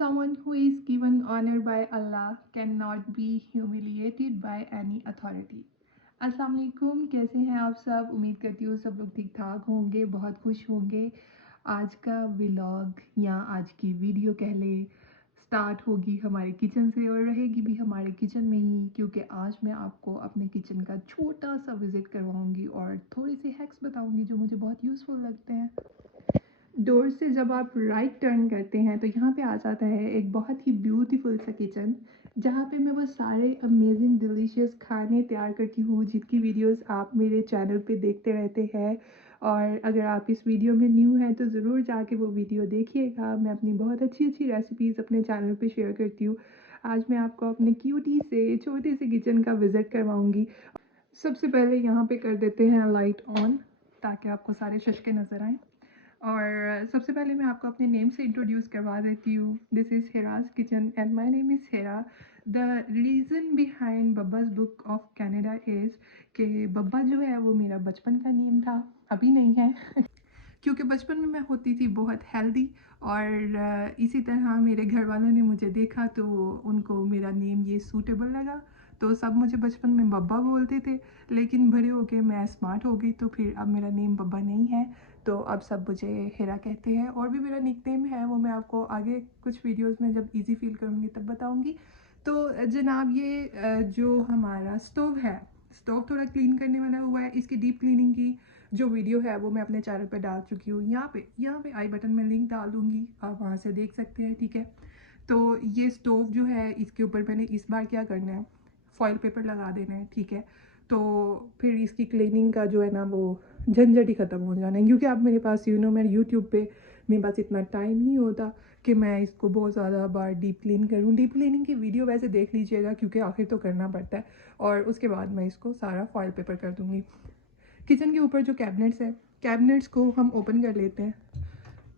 Someone who is given honor by Allah cannot be humiliated by any authority. अस्सलाम वालेकुम, कैसे हैं आप सब? उम्मीद करती हूँ सब लोग ठीक ठाक होंगे, बहुत खुश होंगे। आज का व्लॉग या आज की वीडियो कह ले स्टार्ट होगी हमारे किचन से और रहेगी भी हमारे किचन में ही, क्योंकि आज मैं आपको अपने किचन का छोटा सा विज़िट करवाऊंगी और थोड़े से हैक्स बताऊंगी जो मुझे बहुत यूज़फुल लगते हैं। डोर से जब आप राइट टर्न करते हैं तो यहाँ पे आ जाता है एक बहुत ही ब्यूटीफुल सा किचन, जहाँ पे मैं वो सारे अमेजिंग डिलीशियस खाने तैयार करती हूँ जिनकी वीडियोस आप मेरे चैनल पे देखते रहते हैं। और अगर आप इस वीडियो में न्यू हैं तो ज़रूर जाके वो वीडियो देखिएगा। मैं अपनी बहुत अच्छी अच्छी रेसिपीज़ अपने चैनल पे शेयर करती हूँ। आज मैं आपको अपने क्यूटी से छोटे से किचन का विज़िट करवाऊँगी। सबसे पहले यहाँ पे कर देते हैं लाइट ऑन ताकि आपको सारे शशके नज़र आएँ। और सबसे पहले मैं आपको अपने नेम से इंट्रोड्यूस करवा देती हूँ। This is Hera's kitchen and my name is Hera. The reason behind Babba's book of Canada is कि बब्बा जो है वो मेरा बचपन का नेम था, अभी नहीं है क्योंकि बचपन में मैं होती थी बहुत हेल्दी। और इसी तरह मेरे घर वालों ने मुझे देखा तो उनको मेरा नेम ये सूटेबल लगा, तो सब मुझे बचपन में बब्बा बोलते थे। लेकिन बड़े होके मैं स्मार्ट हो गई तो फिर अब मेरा नेम बब्बा नहीं है, तो अब सब मुझे हेरा कहते हैं। और भी मेरा निकनेम है वो मैं आपको आगे कुछ वीडियोस में जब इजी फील करूँगी तब बताऊँगी। तो जनाब ये जो हमारा स्टोव है, स्टोव थोड़ा क्लीन करने वाला हुआ है। इसकी डीप क्लीनिंग की जो वीडियो है वो मैं अपने चैनल पर डाल चुकी हूँ। यहाँ पे आई बटन में लिंक डाल दूँगी, आप वहाँ से देख सकते हैं, ठीक है। तो ये स्टोव जो है इसके ऊपर मैंने इस बार क्या करना है, फॉइल पेपर लगा देना है, ठीक है। तो फिर इसकी क्लीनिंग का जो है ना वो झंझट ही ख़त्म हो जाना है, क्योंकि आप मेरे पास मैं यूट्यूब पे मेरे पास इतना टाइम नहीं होता कि मैं इसको बहुत ज़्यादा बार डीप क्लीन करूँ। डीप क्लीनिंग की वीडियो वैसे देख लीजिएगा क्योंकि आखिर तो करना पड़ता है। और उसके बाद मैं इसको सारा फॉइल पेपर कर दूँगी। किचन के ऊपर जो कैबिनेट्स है, कैबिनेट्स को हम ओपन कर लेते हैं।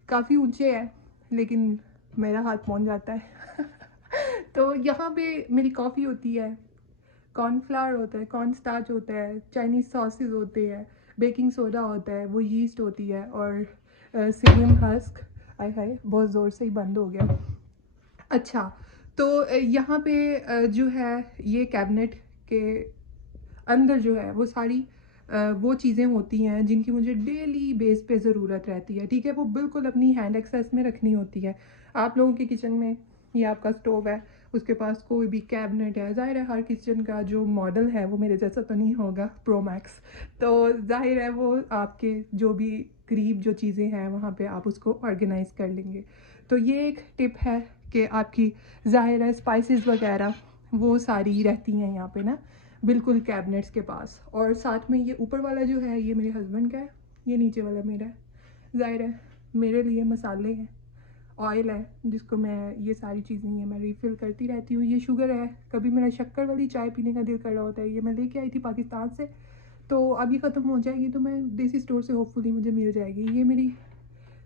काफ़ी ऊंचे है लेकिन मेरा हाथ पहुंच जाता है तो यहाँ पे मेरी कॉफ़ी होती है, कॉर्नफ्लावर होता है, कॉर्न स्टार्च होता है, चाइनीज़ सॉसेज होते हैं, बेकिंग सोडा होता है, वो यीस्ट होती है, और सीरियम हस्क। आय हाय बहुत ज़ोर से ही बंद हो गया। अच्छा, तो यहाँ पे जो है ये कैबिनेट के अंदर जो है वो सारी वो चीज़ें होती हैं जिनकी मुझे डेली बेस पे ज़रूरत रहती है, ठीक है। वो बिल्कुल अपनी हैंड एक्सेस में रखनी होती है। आप लोगों के किचन में ये आपका स्टोव है, उसके पास कोई भी कैबिनेट है, ज़ाहिर है हर किचन का जो मॉडल है वो मेरे जैसा तो नहीं होगा प्रो मैक्स, तो ज़ाहिर है वो आपके जो भी करीब जो चीज़ें हैं वहाँ पे आप उसको ऑर्गेनाइज़ कर लेंगे। तो ये एक टिप है कि आपकी ज़ाहिर है स्पाइसेस वगैरह वो सारी रहती हैं यहाँ पे ना बिल्कुल कैबिनेट्स के पास। और साथ में ये ऊपर वाला जो है ये मेरे हस्बैंड का है, ये नीचे वाला मेरा है। ज़ाहिर है मेरे लिए मसाले हैं, ऑयल है जिसको मैं ये सारी चीज़ें ये मैं रिफ़िल करती रहती हूँ। ये शुगर है, कभी मेरा शक्कर वाली चाय पीने का दिल कर रहा होता है, ये मैं लेके आई थी पाकिस्तान से, तो अब ये ख़त्म हो जाएगी तो मैं देसी स्टोर से होपफुली मुझे मिल जाएगी। ये मेरी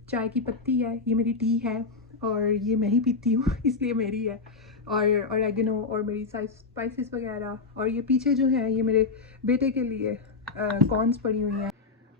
चाय की पत्ती है, ये मेरी टी है, और ये मैं ही पीती हूँ इसलिए मेरी है। और ऑरेगनो और मेरी स्पाइसेस वगैरह। और ये पीछे जो है ये मेरे बेटे के लिए कॉर्न्स पड़ी हुई हैं।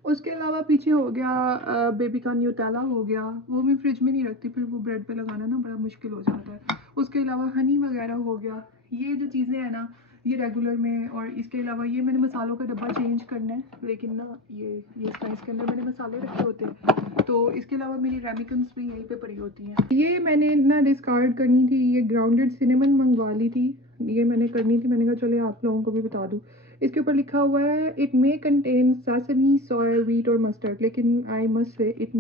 उसके अलावा पीछे हो गया बेबी का न्यूटेला हो गया, वो मैं फ्रिज में नहीं रखती, फिर वो ब्रेड पे लगाना ना बड़ा मुश्किल हो जाता है। उसके अलावा हनी वगैरह हो गया। ये जो चीज़ें हैं ना ये रेगुलर में। और इसके अलावा ये मैंने मसालों का डब्बा चेंज करना है, लेकिन ना ये स्पाइस के अंदर मैंने मसाले रखे होते हैं, तो इसके अलावा मेरी रेमिकन्स भी यहीं पे पड़ी होती हैं। ये मैंने ना डिस्कार्ड करनी थी, ये ग्राउंडेड सिनेमन मंगवा ली थी, ये मैंने करनी थी, मैंने कहा चले आप लोगों को भी बता दूँ। इसके ऊपर लिखा हुआ है it may contain sesame soya wheat और मस्टर्ड, लेकिन I must say it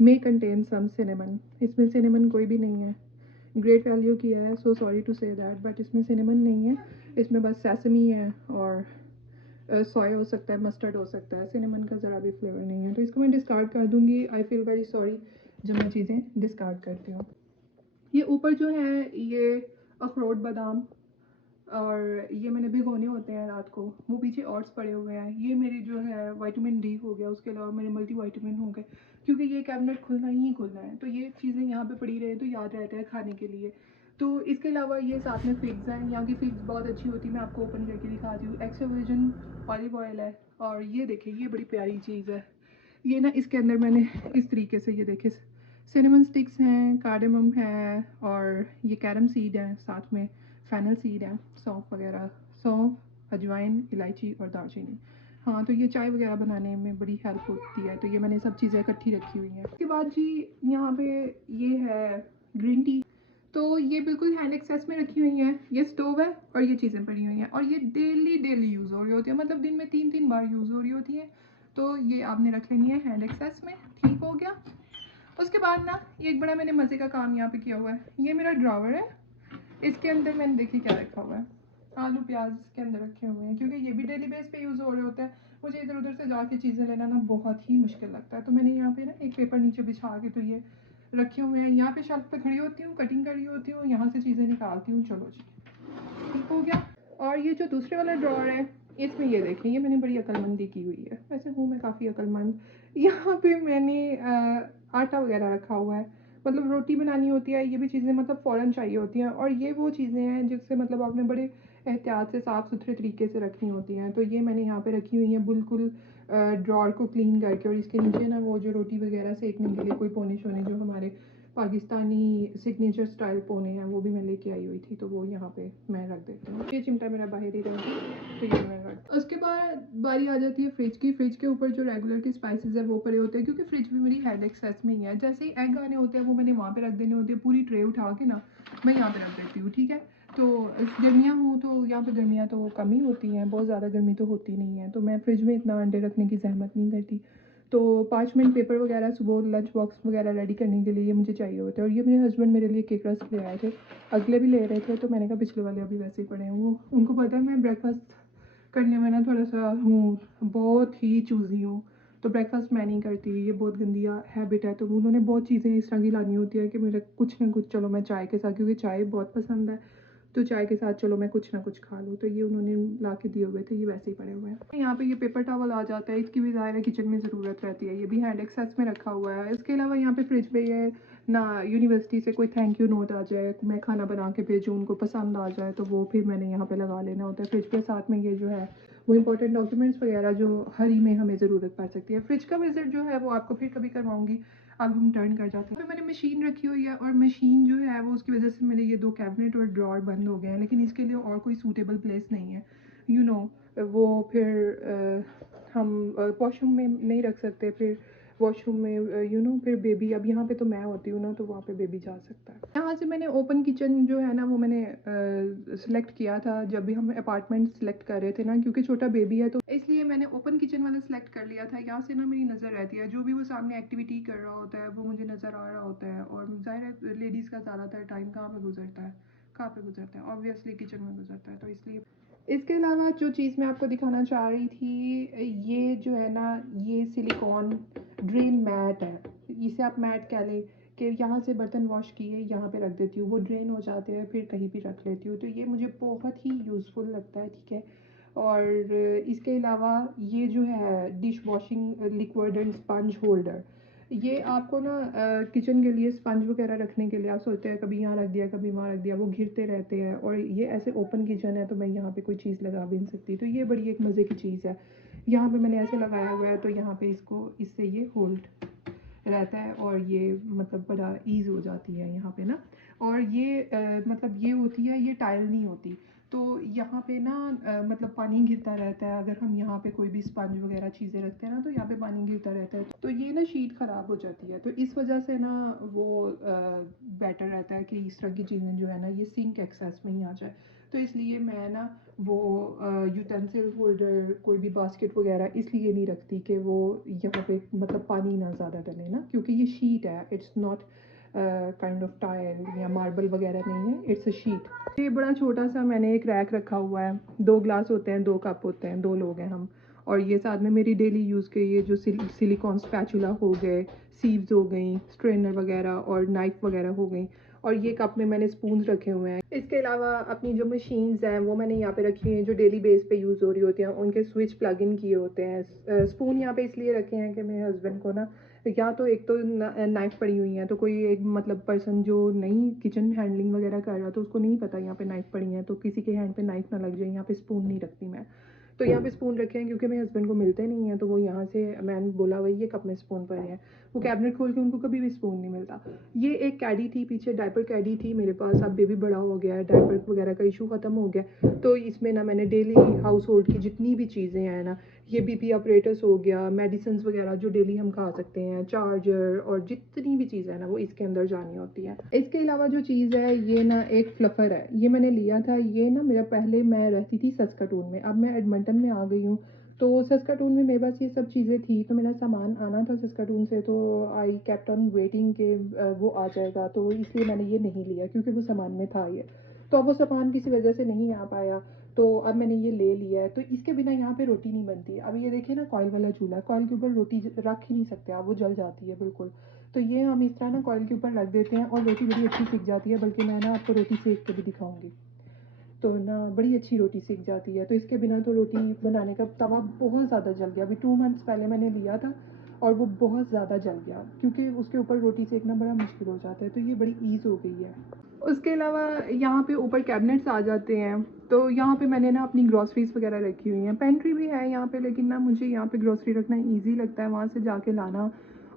may contain some cinnamon. इसमें सिनेमन कोई भी नहीं है, ग्रेट वैल्यू की है, so sorry to say that, but इसमें सिनेमन नहीं है। इसमें बस सेसमी है और सोया हो सकता है, मस्टर्ड हो सकता है, सिनेमन का ज़रा भी फ्लेवर नहीं है, तो इसको मैं डिस्कार्ड कर दूँगी। आई फील वेरी सॉरी जब मैं चीज़ें डिस्कार्ड करती हूँ। ये ऊपर जो है ये अखरोट बादाम, और ये मैंने भिगोने होते हैं रात को, वो पीछे ओट्स पड़े हुए हैं। ये मेरी जो है विटामिन डी हो गया, उसके अलावा मेरे मल्टी विटामिन हो गए, क्योंकि ये कैबिनेट खुलना ही खुलना है, तो ये चीज़ें यहाँ पे पड़ी रहे तो याद रहता है खाने के लिए। तो इसके अलावा ये साथ में फिग्स हैं, यहाँ की फिग्स बहुत अच्छी होती है, मैं आपको ओपन करके दिखाती हूँ। एक्स्ट्रा वर्जिन ऑलिव ऑयल है, और ये देखिए ये बड़ी प्यारी चीज़ है। ये ना इसके अंदर मैंने इस तरीके से ये देखे सिनेमन स्टिक्स हैं, कार्डेमम है और ये कैरम सीड है, साथ में फेनल सीड है, सौंफ वगैरह, सौंफ, अजवाइन, इलायची और दालचीनी। हाँ, तो ये चाय वगैरह बनाने में बड़ी हेल्प होती है, तो ये मैंने सब चीज़ें इकट्ठी रखी हुई हैं। उसके बाद जी यहाँ पे ये है ग्रीन टी। तो ये बिल्कुल हैंड एक्सेस में रखी हुई हैं, ये स्टोव है और ये चीज़ें पड़ी हुई हैं और ये डेली यूज़ हो रही होती है, मतलब दिन में 3-3 बार यूज़ हो रही होती है। तो ये आपने रख लेनी है हैंड एक्सेस में, ठीक हो गया। उसके बाद ना ये एक बड़ा मैंने मज़े का काम यहाँ पे किया हुआ है, ये मेरा ड्रावर है, इसके अंदर मैंने देखिए क्या रखा हुआ है, आलू प्याज के अंदर रखे हुए हैं, क्योंकि ये भी डेली बेस पे यूज़ हो रहे होते हैं। मुझे इधर उधर से जाके चीज़ें लेना ना बहुत ही मुश्किल लगता है, तो मैंने यहाँ पे ना एक पेपर नीचे बिछा के तो ये रखे हुए हैं। यहाँ पे शेल्फ पे खड़ी होती हूँ, कटिंग कर रही होती हूँ, यहाँ से चीज़ें निकालती हूँ, चलो जी ठीक हो गया। और ये जो दूसरे वाला ड्रॉअर है, इसमें ये देखें, ये मैंने बड़ी अक्लमंदी की हुई है, वैसे हूँ मैं काफ़ी अक्लमंद। यहाँ पे मैंने आटा वगैरह रखा हुआ है, मतलब रोटी बनानी होती है, ये भी चीज़ें मतलब फ़ौरन चाहिए होती हैं, और ये वो चीज़ें हैं जिससे मतलब आपने बड़े एहतियात से साफ़ सुथरे तरीके से रखनी होती हैं। तो ये मैंने यहाँ पे रखी हुई हैं बिल्कुल ड्रॉअर को क्लीन करके, और इसके नीचे ना वो जो रोटी वगैरह सेकने के लिए कोई पोने शोने जो हमारे पाकिस्तानी सिग्नेचर स्टाइल पोने हैं वो भी मैं लेके आई हुई थी, तो वो यहाँ पे मैं रख देती हूँ। ये चिमटा मेरा बाहर ही रहेगा, तो ये मैं रख। उसके बाद बारी आ जाती है फ्रिज की। फ्रिज के ऊपर जो रेगुलर के स्पाइसेस है वो पड़े होते हैं, क्योंकि फ्रिज भी मेरी हेड एक्सेस में ही है। जैसे ही एग आने होते हैं वो मैंने वहाँ पे रख देने होते हैं, पूरी ट्रे उठा के ना मैं यहाँ पे रख देती हूँ, ठीक है। तो गर्मियाँ हों तो यहाँ पे गर्मियाँ तो कम ही होती हैं, बहुत ज़्यादा गर्मी तो होती नहीं है, तो मैं फ्रिज में इतना अंडे रखने की ज़हमत नहीं करती। तो 5 मिनट पेपर वगैरह सुबह लंच बॉक्स वगैरह रेडी करने के लिए ये मुझे चाहिए होता है। और ये मेरे हस्बैंड मेरे लिए केक रस्क ले आए थे, अगले भी ले रहे थे, तो मैंने कहा पिछले वाले अभी वैसे ही पड़े हैं। वो उनको पता है मैं ब्रेकफास्ट करने में ना थोड़ा सा हूँ, बहुत ही चूज़ी हूँ, तो ब्रेकफास्ट मैं नहीं करती, ये बहुत गंदी हैबिट है। तो उन्होंने बहुत चीज़ें इस तरह की लानी होती है कि मेरे कुछ ना कुछ, चलो मैं चाय के साथ, क्योंकि चाय बहुत पसंद है, तो चाय के साथ चलो मैं कुछ ना कुछ खा लूँ, तो ये उन्होंने ला के दिए हुए थे, ये वैसे ही पड़े हुए हैं। यहाँ पे ये पेपर टॉवल आ जाता है, इसकी भी ज़ाहिर है किचन में ज़रूरत रहती है, ये भी हैंड एक्सेस में रखा हुआ है। इसके अलावा यहाँ पे फ्रिज पे ये ना यूनिवर्सिटी से कोई थैंक यू नोट आ जाए, मैं खाना बना के भेजूँ, उनको पसंद आ जाए, तो वो फिर मैंने यहाँ पे लगा लेना होता है फ्रिज पे। साथ में ये जो है वो इंपॉर्टेंट डॉक्यूमेंट्स वगैरह जो हर ही में हमें ज़रूरत पड़ सकती है। फ्रिज का विजिट जो है वो आपको फिर कभी करवाऊँगी। अब हम टर्न कर जाते हैं। मैंने मशीन रखी हुई है, और मशीन जो है वो उसकी वजह से मेरे ये 2 कैबिनेट और ड्रॉअर बंद हो गए हैं, लेकिन इसके लिए और कोई सूटेबल प्लेस नहीं है। वो फिर हम वॉशरूम में नहीं रख सकते, फिर वॉशरूम में फिर बेबी, अब यहाँ पे तो मैं होती हूँ ना, तो वहाँ पे बेबी जा सकता है। यहाँ से मैंने ओपन किचन जो है ना वो मैंने सिलेक्ट किया था जब भी हम अपार्टमेंट सेलेक्ट कर रहे थे ना, क्योंकि छोटा बेबी है, तो इसलिए मैंने ओपन किचन वाला सिलेक्ट कर लिया था। यहाँ से ना मेरी नज़र रहती है, जो भी वो सामने एक्टिविटी कर रहा होता है वो मुझे नज़र आ रहा होता है। और ज़ाहिर है लेडीज़ का ज़्यादातर टाइम कहाँ पे गुजरता है, कहाँ पे गुजरता है, ऑब्वियसली किचन में गुजरता है, तो इसलिए। इसके अलावा जो चीज़ मैं आपको दिखाना चाह रही थी, ये जो है ना, ये सिलिकॉन ड्रेन मैट है, इसे आप मैट कह लें, कि यहाँ से बर्तन वॉश किए यहाँ पे रख देती हूँ, वो ड्रेन हो जाते हैं, फिर कहीं भी रख लेती हूँ, तो ये मुझे बहुत ही यूज़फुल लगता है, ठीक है। और इसके अलावा ये जो है dish washing liquid and sponge holder, ये आपको ना किचन के लिए स्पंज वगैरह रखने के लिए, आप सोचते हैं कभी यहाँ रख दिया कभी वहाँ रख दिया, वो घिरते रहते हैं, और ये ऐसे ओपन किचन है तो मैं यहाँ पे कोई चीज़ लगा भी नहीं सकती, तो ये बड़ी एक मज़े की चीज़ है। यहाँ पे मैंने ऐसे लगाया हुआ है, तो यहाँ पे इसको, इससे ये होल्ड रहता है, और ये मतलब बड़ा ईज़ हो जाती है यहाँ पे ना। और ये मतलब ये होती है, ये टाइल नहीं होती, तो यहाँ पे ना मतलब पानी गिरता रहता है, अगर हम यहाँ पे कोई भी स्पंज वगैरह चीज़ें रखते हैं ना, तो यहाँ पे पानी गिरता रहता है, तो ये ना शीट ख़राब हो जाती है, तो इस वजह से ना वो बेटर रहता है कि इस तरह की चीज़ें जो है ना ये सिंक एक्सेस में ही आ जाए। तो इसलिए मैं ना वो यूटेंसिल होल्डर, कोई भी बास्केट वगैरह इसलिए नहीं रखती कि वो यहाँ पे मतलब पानी ना ज़्यादा डले ना, क्योंकि ये शीट है, it's not kind of tile या मार्बल वगैरह नहीं है, इट्स अ शीट। ये बड़ा छोटा सा मैंने एक रैक रखा हुआ है, 2 ग्लास होते हैं, 2 कप होते हैं, 2 लोग हैं हम, और ये साथ में मेरी डेली यूज़ के ये जो सिलिकॉन स्पैचुला हो गए, सीव्स हो गई, स्ट्रेनर वगैरह और नाइफ वगैरह हो गई, और ये कप में मैंने स्पून रखे हुए हैं। इसके अलावा अपनी जो मशीन्स हैं वो मैंने यहाँ पे रखी हुई हैं, जो डेली बेस पे यूज़ हो रही होती हैं, उनके स्विच प्लग इन किए होते हैं। स्पून यहाँ पे इसलिए रखे हैं कि मेरे हस्बैंड को ना, या तो एक तो नाइफ पड़ी हुई है, तो कोई एक मतलब पर्सन जो नहीं किचन हैंडलिंग वगैरह कर रहा, तो उसको नहीं पता यहाँ पे नाइफ पड़ी है, तो किसी के हैंड पे नाइफ ना लग जाए, यहाँ पे स्पून नहीं रखती मैं। तो यहाँ पे स्पून रखे हैं क्योंकि मेरे हस्बैंड को मिलते नहीं हैं, तो वो यहाँ से मैंने बोला वही ये कप में स्पून पड़े हैं। वो कैबिनेट खोल के उनको कभी भी स्पून नहीं मिलता। ये एक कैडी थी पीछे, डायपर कैडी थी मेरे पास, अब बेबी बड़ा हो गया है, डायपर वगैरह का इशू ख़त्म हो गया, तो इसमें ना मैंने डेली हाउस होल्ड की जितनी भी चीज़ें हैं ना, ये बीपी ऑपरेटर्स हो गया, मेडिसिन वगैरह जो डेली हम खा सकते हैं, चार्जर और जितनी भी चीज़ें हैं ना वो इसके अंदर जानी होती है। इसके अलावा जो चीज़ है ये ना एक फ्लफ़र है, ये मैंने लिया था। ये ना मेरा पहले मैं रहती थी सस्काटून में, अब मैं एडमंटन में आ गई हूँ। तो सस्काटून में मेरे पास ये सब चीज़ें थी, तो मेरा सामान आना था सस्काटून से, तो आई केप्ट ऑन वेटिंग के वो आ जाएगा, तो इसलिए मैंने ये नहीं लिया क्योंकि वो सामान में था ये। तो अब वो सामान किसी वजह से नहीं आ पाया, तो अब मैंने ये ले लिया है। तो इसके बिना यहाँ पे रोटी नहीं बनती। अब ये देखिए ना, कॉइल वाला चूल्हा, कॉइल के ऊपर रोटी रख ही नहीं सकते आप, वो जल जाती है बिल्कुल। तो ये हम इस तरह ना कॉइल के ऊपर रख देते हैं और रोटी बड़ी अच्छी सीख जाती है, बल्कि मैं ना आपको रोटी सेक के भी दिखाऊंगी, तो ना बड़ी अच्छी रोटी सीख जाती है। तो इसके बिना तो रोटी बनाने का तवा बहुत ज़्यादा जल गया। अभी 2 मंथ्स पहले मैंने लिया था और वो बहुत ज़्यादा जल गया, क्योंकि उसके ऊपर रोटी सेकना बड़ा मुश्किल हो जाता है। तो ये बड़ी ईज़ हो गई है। उसके अलावा यहाँ पे ऊपर कैबिनेट्स आ जाते हैं, तो यहाँ पे मैंने ना अपनी ग्रॉसरीज़ वगैरह रखी हुई हैं। पेंट्री भी है यहाँ पे, लेकिन ना मुझे यहाँ पे ग्रॉसरी रखना ईज़ी लगता है, वहाँ से जाके लाना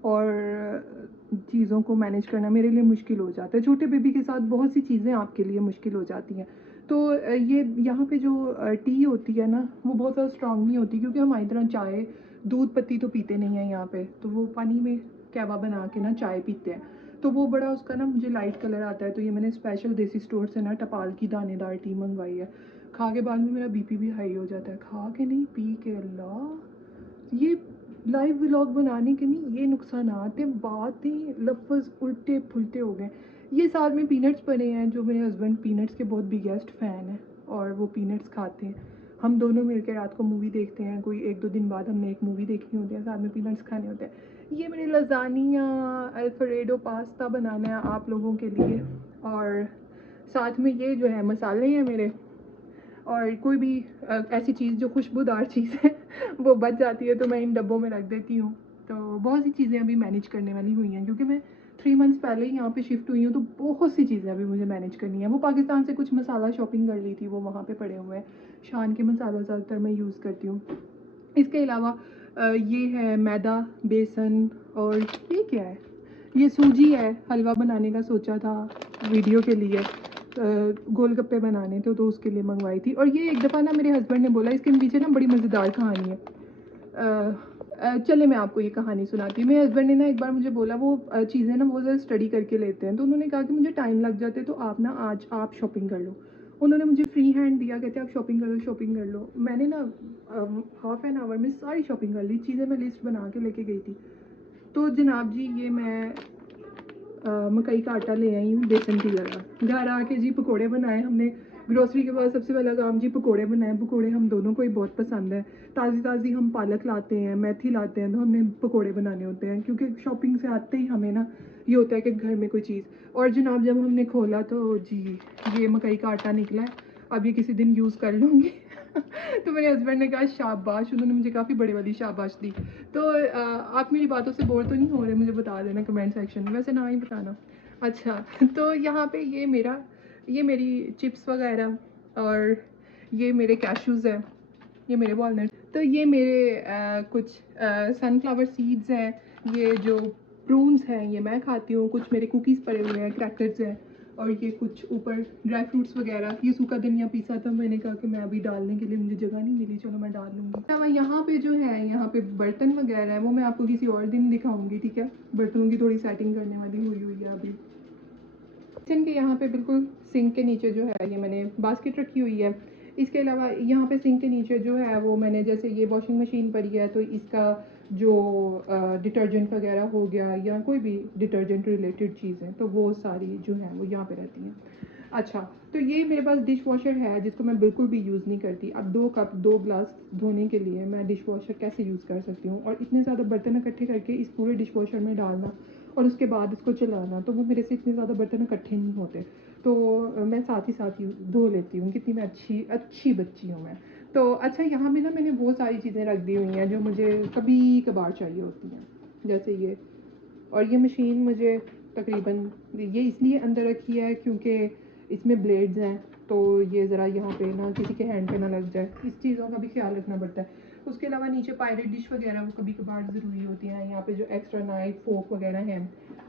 और चीज़ों को मैनेज करना मेरे लिए मुश्किल हो जाता है। छोटे बेबी के साथ बहुत सी चीज़ें आपके लिए मुश्किल हो जाती हैं। तो ये यहाँ पे जो टी होती है ना, वो बहुत ज़्यादा स्ट्रॉन्ग नहीं होती, क्योंकि हमारी तरह चाय दूध पत्ती तो पीते नहीं हैं यहाँ पे, तो वो पानी में कहवा बना के ना चाय पीते हैं। तो वो बड़ा उसका ना मुझे लाइट कलर आता है, तो ये मैंने स्पेशल देसी स्टोर से ना टपाल की दानेदार टी मंगवाई है। खा के बाद में मेरा बीपी भी हाई हो जाता है, खा के नहीं पी के। अल्लाह, ये लाइव व्लॉग बनाने के नहीं ये नुकसानात हैं, बातें लफ्ज़ उल्टे पुल्टे हो गए। ये साथ में पीनट्स पड़े हैं, जो मेरे हस्बैंड पीनट्स के बहुत बिगेस्ट फ़ैन हैं और वो पीनट्स खाते हैं। हम दोनों मिलकर रात को मूवी देखते हैं, कोई 1-2 दिन बाद हमने एक मूवी देखनी होती है, साथ में पीनट्स खाने होते हैं। ये मेरे लज़ानिया अल्फ्रेडो पास्ता बनाना है आप लोगों के लिए, और साथ में ये जो है मसाले हैं मेरे, और कोई भी ऐसी चीज़ जो खुशबूदार चीज़ है वो बच जाती है तो मैं इन डब्बों में रख देती हूँ। तो बहुत सी चीज़ें अभी मैनेज करने वाली हुई हैं, क्योंकि मैं 3 मंथ्स पहले ही यहाँ पे शिफ्ट हुई हूँ, तो बहुत सी चीज़ें अभी मुझे मैनेज करनी है। वो पाकिस्तान से कुछ मसाला शॉपिंग कर ली थी, वो वहाँ पे पड़े हुए हैं। शान के मसाला ज़्यादातर मैं यूज़ करती हूँ। इसके अलावा ये है मैदा, बेसन, और ये क्या है, ये सूजी है। हलवा बनाने का सोचा था वीडियो के लिए, गोलगप्पे बनाने थे तो उसके लिए मंगवाई थी। और ये एक दफ़ा ना मेरे हस्बैंड ने बोला इसके पीछे ना बड़ी मज़ेदार कहानी है। चले मैं आपको ये कहानी सुनाती हूँ। मेरे हस्बैंड ने ना एक बार मुझे बोला, वो चीज़ें ना बहुत ज़्यादा स्टडी करके लेते हैं, तो उन्होंने कहा कि मुझे टाइम लग जाते, तो आप ना आज आप शॉपिंग कर लो। उन्होंने मुझे फ्री हैंड दिया, कहते आप शॉपिंग कर लो, शॉपिंग कर लो। मैंने ना हाफ़ एन आवर में सारी शॉपिंग कर ली, चीज़ें मैं लिस्ट बना के लेके गई थी। तो जनाब जी, ये मैं मकई का आटा ले आई हूँ बेसन की जगह। घर आके जी पकोड़े बनाए हमने। ग्रोसरी के बाद सबसे पहला काम जी पकोड़े बनाए। पकोड़े हम दोनों को ही बहुत पसंद है। ताज़ी ताज़ी हम पालक लाते हैं, मेथी लाते हैं, तो हमने पकोड़े बनाने होते हैं, क्योंकि शॉपिंग से आते ही हमें ना ये होता है कि घर में कोई चीज़। और जनाब जब हमने खोला तो जी ये मकई का आटा निकला है। अब ये किसी दिन यूज़ कर लूँगी तो मेरे हस्बैंड ने कहा शाबाश, उन्होंने मुझे काफ़ी बड़ी वाली शाबाश दी। तो आप मेरी बातों से बोर तो नहीं हो रहे, मुझे बता देना कमेंट सेक्शन में, वैसे ना ही बताना। अच्छा तो यहाँ पे ये मेरी चिप्स वगैरह, और ये मेरे कैशूज़ हैं, ये मेरे वॉलनट। तो ये मेरे कुछ सनफ्लावर सीड्स हैं, ये जो प्रून्स हैं ये मैं खाती हूँ, कुछ मेरे कुकीज़ पड़े हुए हैं, क्रैकर्स हैं, और ये कुछ ऊपर ड्राई फ्रूट्स वगैरह। ये सूखा धनिया पीसा था, मैंने कहा कि मैं अभी डालने के लिए मुझे जगह नहीं मिली, चलो मैं डाल लूँगी। तो यहाँ पे जो है, यहाँ पे बर्तन वगैरह है, वो मैं आपको किसी और दिन दिखाऊंगी, ठीक है। बर्तनों की थोड़ी सेटिंग करने वाली हुई है अभी। किचन के यहाँ पे बिल्कुल सिंक के नीचे जो है ये मैंने बास्केट रखी हुई है। इसके अलावा यहाँ पे सिंक के नीचे जो है वो मैंने, जैसे ये वॉशिंग मशीन पड़ी है, तो इसका जो डिटर्जेंट वगैरह हो गया या कोई भी डिटर्जेंट रिलेटेड चीज़ें, तो वो सारी जो है वो यहाँ पे रहती हैं। अच्छा, तो ये मेरे पास डिश वॉशर है जिसको मैं बिल्कुल भी यूज़ नहीं करती। अब 2 कप 2 ग्लास धोने के लिए मैं डिश वॉशर कैसे यूज़ कर सकती हूँ, और इतने ज़्यादा बर्तन इकट्ठे करके इस पूरे डिश वॉशर में डालना और उसके बाद इसको चलाना, तो वो मेरे से इतने ज़्यादा बर्तन इकट्ठे नहीं होते। तो मैं साथ ही साथ धो लेती हूँ। कितनी मैं अच्छी बच्ची हूँ मैं। तो अच्छा, यहाँ पे ना मैंने वो सारी चीज़ें रख दी हुई हैं जो मुझे कभी कभार चाहिए होती हैं, जैसे ये। और ये मशीन मुझे तकरीबन ये इसलिए अंदर रखी है क्योंकि इसमें ब्लेड्स हैं, तो ये ज़रा यहाँ पे ना किसी के हैंड पे ना लग जाए, इस चीज़ों का भी ख्याल रखना पड़ता है। उसके अलावा नीचे पायरेट डिश वगैरह वो कभी कभार ज़रूरी होती हैं, यहाँ पे जो एक्स्ट्रा नाइफ फोक वगैरह हैं,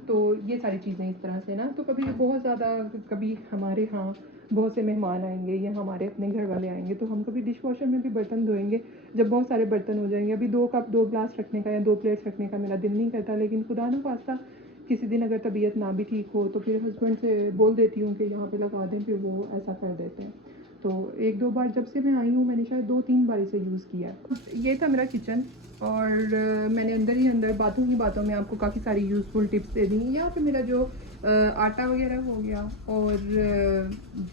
तो ये सारी चीज़ें इस तरह से ना। तो कभी बहुत ज़्यादा, कभी हमारे यहाँ बहुत से मेहमान आएंगे या हमारे अपने घर वाले आएंगे, तो हम कभी डिश वॉशर में भी बर्तन धोएंगे जब बहुत सारे बर्तन हो जाएंगे। अभी 2 कप 2 ग्लास रखने का या 2 प्लेट्स रखने का मेरा दिल नहीं करता, लेकिन खुदा न खास्ता किसी दिन अगर तबीयत ना भी ठीक हो तो फिर हस्बैंड से बोल देती हूँ कि यहाँ पे लगा दें, फिर वो ऐसा कर देते हैं। तो 1-2 बार जब से मैं आई हूँ मैंने शायद 2-3 बार इसे यूज़ किया है। ये था मेरा किचन, और मैंने अंदर ही अंदर बातों ही बातों में आपको काफ़ी सारी यूज़फुल टिप्स दे दी। यहाँ पे मेरा जो आटा वगैरह हो गया और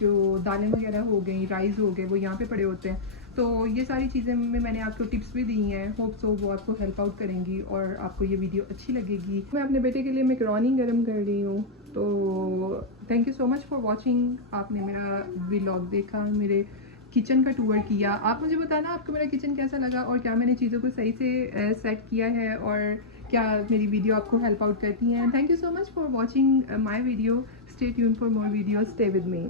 जो दालें वगैरह हो गई, राइस हो गए, वो यहाँ पे पड़े होते हैं। तो ये सारी चीज़ें में मैंने आपको टिप्स भी दी हैं, होप सो वो आपको हेल्प आउट करेंगी और आपको ये वीडियो अच्छी लगेगी। मैं अपने बेटे के लिए मैकरोनी गर्म कर रही हूँ। तो thank you so much for watching. आपने मेरा व्लॉग देखा, मेरे किचन का टूर किया। आप मुझे बताना आपको मेरा किचन कैसा लगा और क्या मैंने चीज़ों को सही से सेट किया है और क्या मेरी वीडियो आपको हेल्प आउट करती हैं। Thank you so much for watching my video. Stay tune for more videos, stay with me.